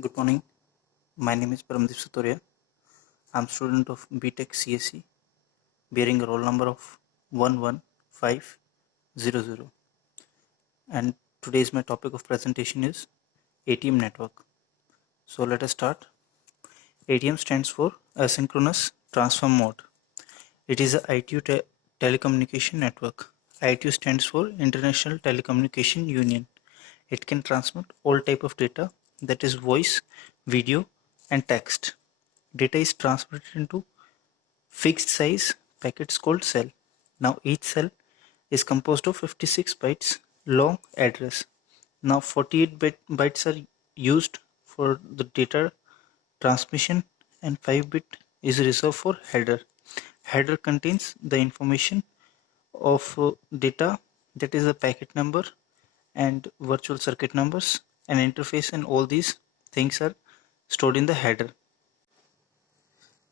Good morning. My name is Paramdeep Satoria. I'm student of BTech CSE, bearing a roll number of 11500. And today's my topic of presentation is ATM network. So let us start. ATM stands for Asynchronous Transfer Mode. It is a ITU telecommunication network. ITU stands for International Telecommunication Union. It can transmit all type of data, that is voice, video and text. Data is transmitted into fixed size packets called cell. Now each cell is composed of 56 bytes long address. Now 48 bytes are used for the data transmission and 5 bit is reserved for header. Header contains the information of data, that is the packet number and virtual circuit numbers and interface, and all these things are stored in the header.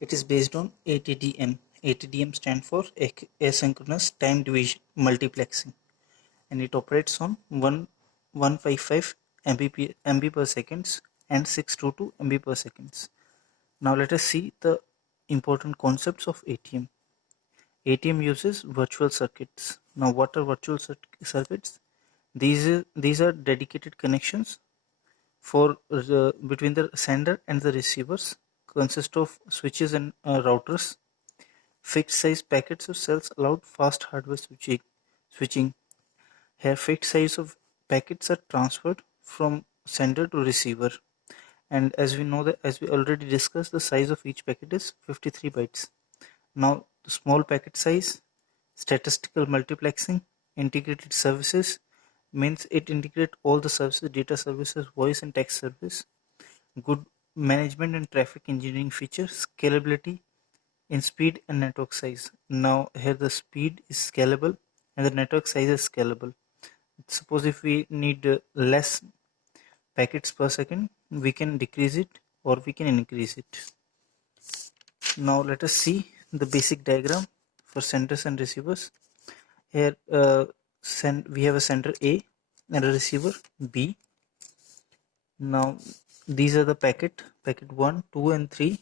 It is based on ATDM. ATDM stands for asynchronous time division multiplexing, and it operates on 155 MB per seconds and 622 MB per seconds. Now let us see the important concepts of ATM. ATM uses virtual circuits. Now what are virtual circuits? These are dedicated connections for between the sender and the receivers, consist of switches and routers. Fixed size packets of cells allowed fast hardware switching. Here fixed size of packets are transferred from sender to receiver, and as we know that, as we already discussed, the size of each packet is 53 bytes. Now the small packet size, statistical multiplexing, integrated services, means it integrates all the services, data services, voice and text service. Good management and traffic engineering features, scalability in speed and network size. Now here the speed is scalable and the network size is scalable. Suppose if we need less packets per second, we can decrease it or we can increase it. Now let us see the basic diagram for senders and receivers. Here we have a sender A and a receiver B. Now these are the packet 1, 2 and 3,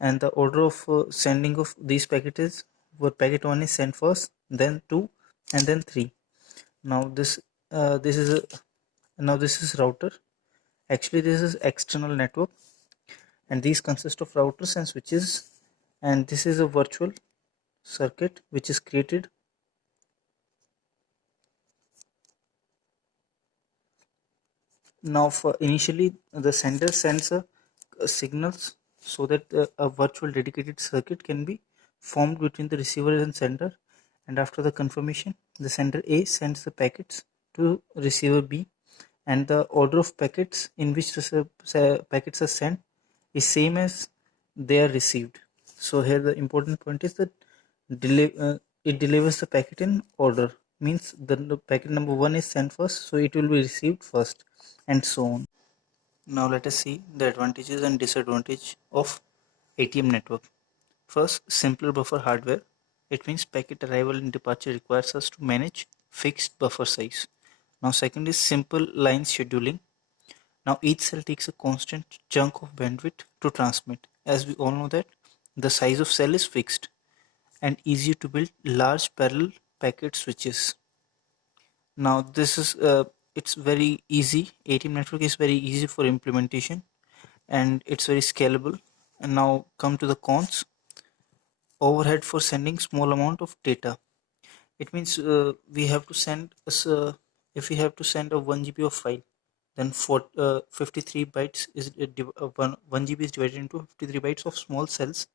and the order of sending of these packets is, where packet 1 is sent first, then 2 and then 3. Now this is router. Actually this is external network, and these consist of routers and switches, and this is a virtual circuit which is created. Now for initially the sender sends a signals so that a virtual dedicated circuit can be formed between the receiver and sender, and after the confirmation the sender A sends the packets to receiver B, and the order of packets in which packets are sent is same as they are received. So here the important point is that it delivers the packet in order, means the packet number 1 is sent first, so it will be received first, and so on. Now let us see the advantages and disadvantages of ATM network. First, simpler buffer hardware. It means packet arrival and departure requires us to manage fixed buffer size. Now second is simple line scheduling. Now each cell takes a constant chunk of bandwidth to transmit. As we all know that the size of cell is fixed, and easier to build large parallel packet switches. Now this is it's very easy. ATM network is very easy for implementation and it's very scalable. And now come to the cons. Overhead for sending small amount of data. It means we have to send if we have to send a 1 GB of file, then for 53 bytes is 1 GB is divided into 53 bytes of small cells,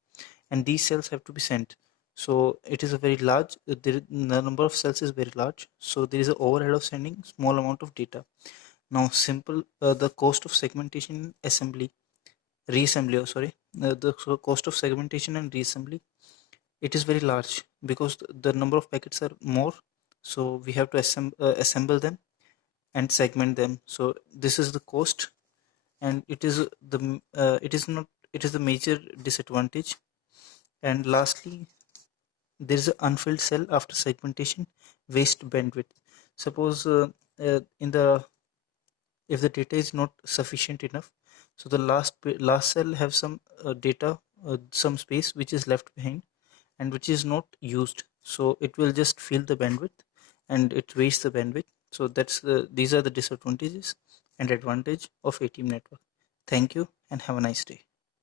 and these cells have to be sent. So it is a very large, the number of cells is very large, so there is an overhead of sending small amount of data. Now simple the cost of segmentation assembly reassembly the cost of segmentation and reassembly, it is very large because the number of packets are more, so we have to assemble them and segment them. So this is the cost, and it is it is not, it is the major disadvantage. And lastly, there is an unfilled cell after segmentation, waste bandwidth. Suppose in the if the data is not sufficient enough, So the last cell have some data, some space which is left behind and which is not used, so it will just fill the bandwidth and it wastes the bandwidth. So these are the disadvantages and advantage of ATM network. Thank you and have a nice day.